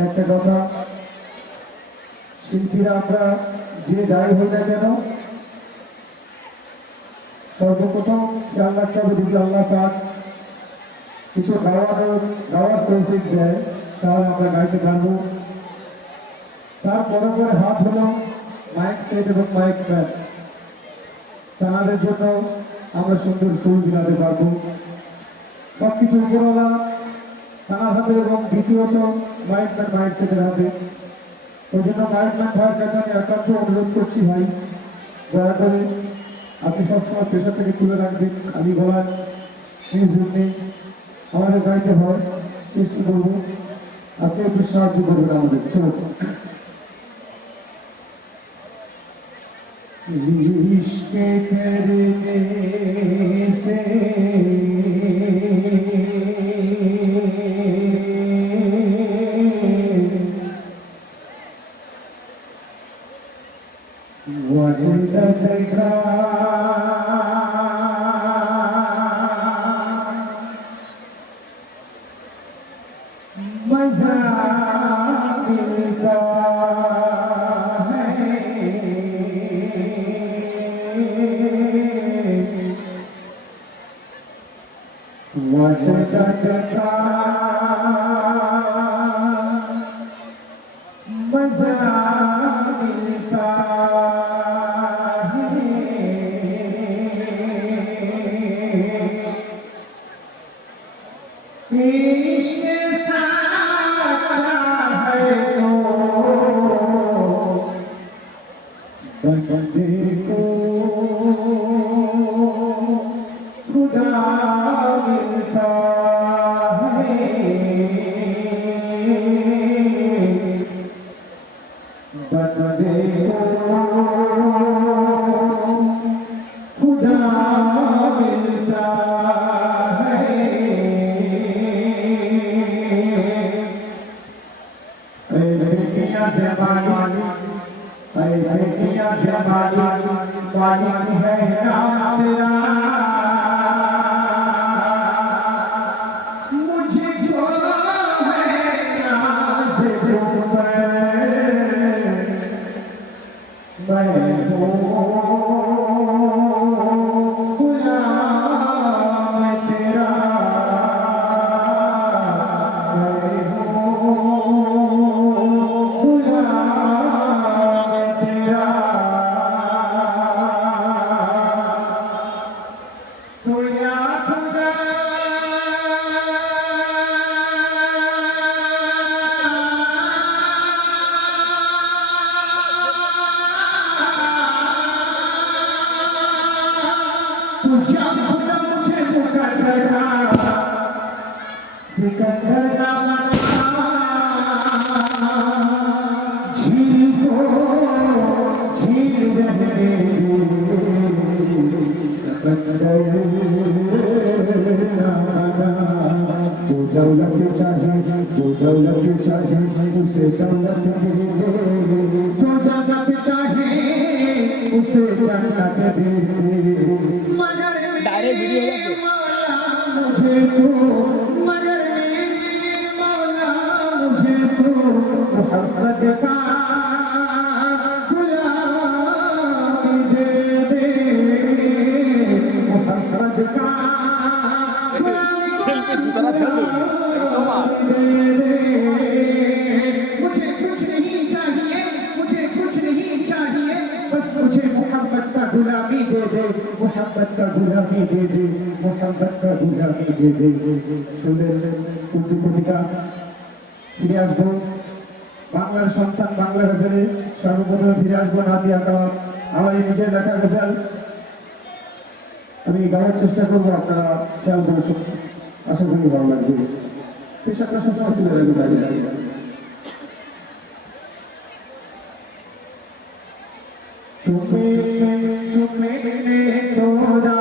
একটা কথা, শিল্পীরা আমরা যে যাই হই না কেন সর্বপ্রথম খেয়াল রাখতে হবে যদি আল্লাহ পাক কিছু গাওয়ার তৌফিক দেয় তাহলে আমরা গাইতে পারবো। তারপরে পরে হাত হলো মাইক সেট এবং মাইক ব্যাট, তাদের জন্য আমরা সুন্দর ফুল বিলাতে পারবো। সবকিছু উপরওয়ালা তার হাতে এবং দ্বিতীয়ত মাইক ব্যাট মাইক সেটের হাতে। ওই জন্য মাইক ব্যাট ভাইয়ের কাছে আমি একান্ত অনুরোধ করছি, ভাই দয়া করে আপনি সবসময় পেশা থেকে তুলে রাখবেন, খালি গলার মিউজিক নেই, আমাদের গাইতে হয়, চেষ্টা করবো, আপনি একটু সাহায্য করবেন আমাদের। চলো इश्क करने से वहदत का मजा मिलता वहदत का मजा मिलता है। इश्क सच्चा है तो बंदे को खुदा मिलता है। बंदे को खुदा मिलता है। ऐ बेटियां से मालिक, ऐ बेटियां से मालिक, मालिक है नाम तेरा। जो दौलत चाहिए, जो दौलत चाहिए उसे दौलत दे, जो जन्नत चाहिए उसे जन्नत दे। मगर मेरे मौला मुझे तो, मगर मेरे मौला मुझे तो मोहब्बत का गुलामी दे दे, मोहब्बत का मुझे कुछ नहीं चाहिए, मुझे कुछ नहीं चाहिए, बस मुझे मोहब्बत का गुलामी दे दे, मोहब्बत का गुलामी दे दे, मोहब्बत का गुलामी दे दे। শুনলেন উর্দু কবিতা। ফিরে আসবো বাংলার সন্তান, বাংলা গজলে সর্বপ্রথমে ফিরে আসবো নাদিয়া কালাম, আমার নিজের লেখা গজল আমি গাওয়ার চেষ্টা করবো, আপনারা খেয়াল করে শুনুন, আশা করি ভালো লাগবে। পেশাটা সবসময় তুলে রাখবে দাঁড়িয়ে দাঁড়িয়ে। চুপে চুপে তোরা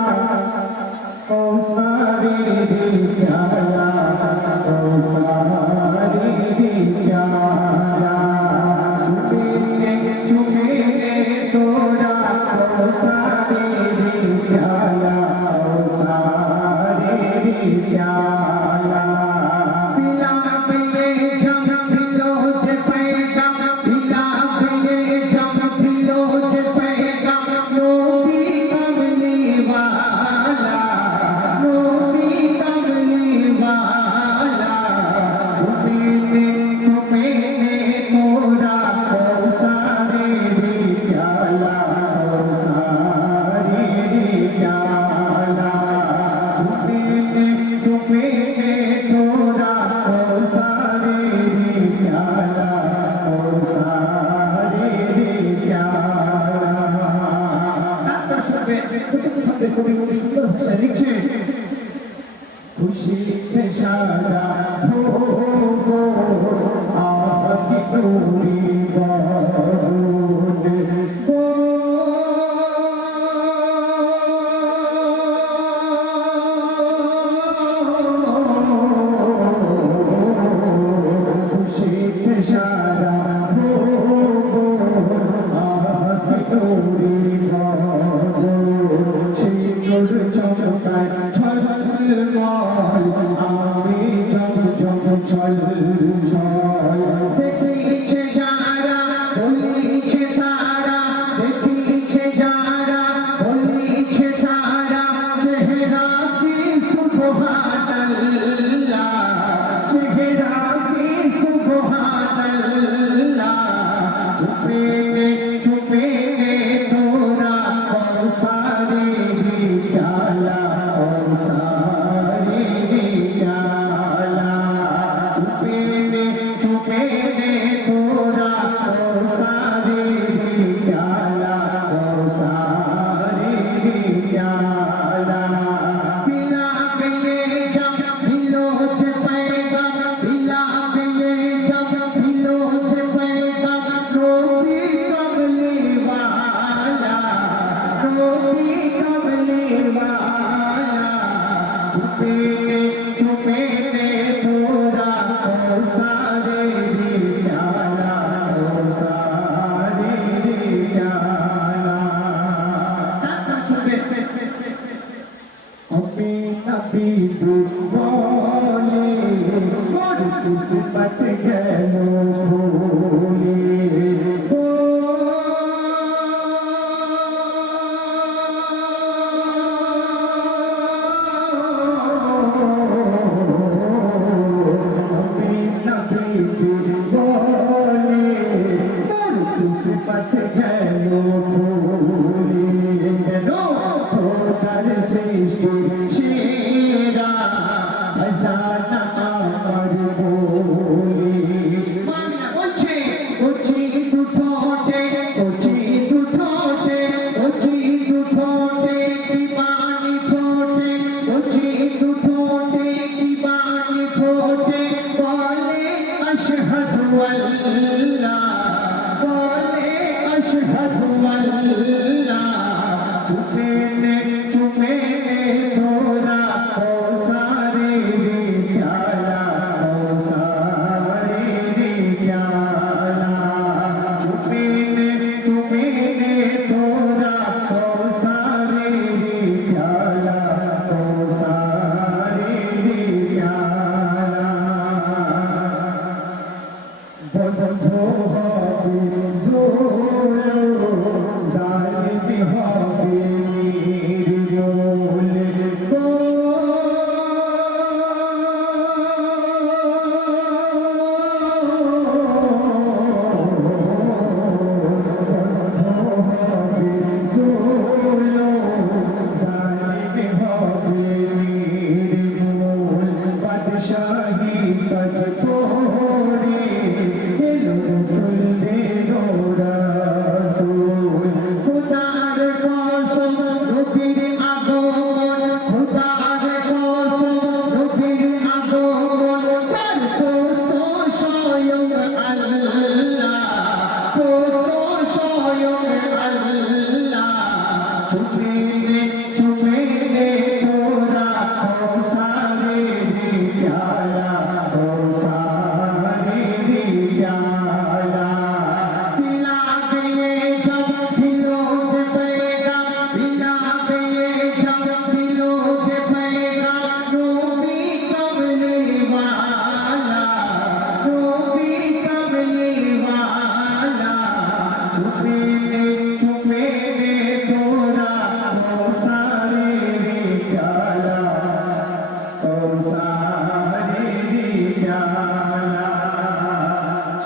ও সারি দিয়া, ও সারি দিয়া, চুপে চুপে তোরা ও সারি দিয়া, ও সারি দিয়া। চুপিতে চুপিতে তোরা কৌসারে রে প্যালা কৌসারে রে প্যালা চুপিতে চুপিতে তোরা কৌসারে রে প্যালা কৌসারে রে প্যালা। তারপর শুনবে প্রত্যেক শব্দের কবি খুব সুন্দর ভাষায় লিখছে খুশিতে সারা ভোগ আহতি করি খুশিতে সারা ভোগ আহতি করি সিঁদুর চমকায় ছলমল আমি ছল দেখিছে যারা বলিছে তারা দেখিছে যারা বলিছে তারা চেহারা কি সুবহানাল্লাহ চেহারা কি সুবহানাল্লাহ চুপে চুপে তোরা কৌসারে রে প্যালা কৌসারে রে প্যালা চুপে চুপে তোরা কৌসারে রে প্যালা কৌসারে রে প্যালা বিনা বিনে জব দিলো যে पैगाम बिना बिने जब दिलो जे पैगाम रोटी कमले वाला रोटी कमले वाला चुपे थोड़ा कौसारे रे प्याला कौसारे रे प्याला। ताका सुनबे अम्मी नबी बोले मोर किस्मत गेलो भूले अम्मी नबी बोले मोर किस्मत गेलो भूले गेलो তোর সৃষ্টি সেরা খজানা আমার বলে মামিনা বলছে কচি দুঠোঁটে কচি দুঠোঁটে কচি দুঠোঁটে দিবানি ঠোঁটে কচি দুঠোঁটে দিবানি ঠোঁটে বলে আশহাদু আল্লাহ বলে আশহাদু আল্লাহ চুপে তোরা কৌসারে রে প্যালা কৌসারে রে প্যালা চুপে তোরা কৌসারে রে প্যালা কৌসারে রে প্যালা বন্ধ হবে জোর জালিম হবে শাহী তজ তোরে এলো সুন্দর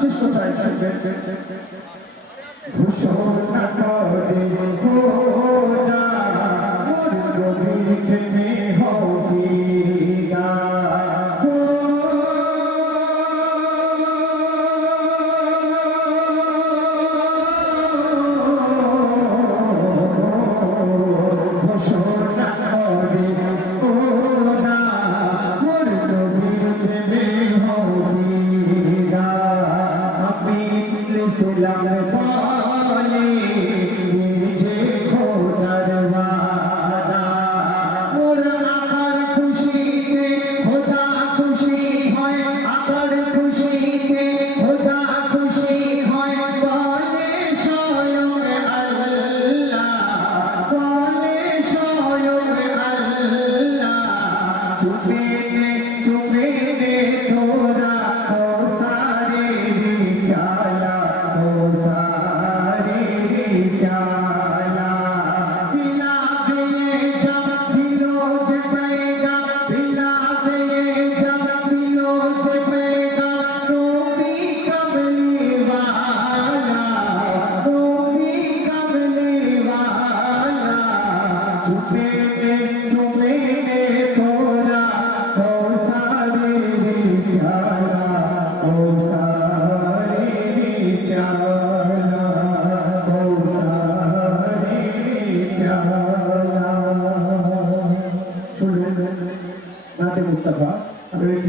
শেষ কথায় শুনবেন ঘোষণা করে খোদা মোর গভীর প্রেমে হও ফিদা ঘোষণা করে খোদা মোর গভীর প্রেমে হও ফিদা আমি ইসলাম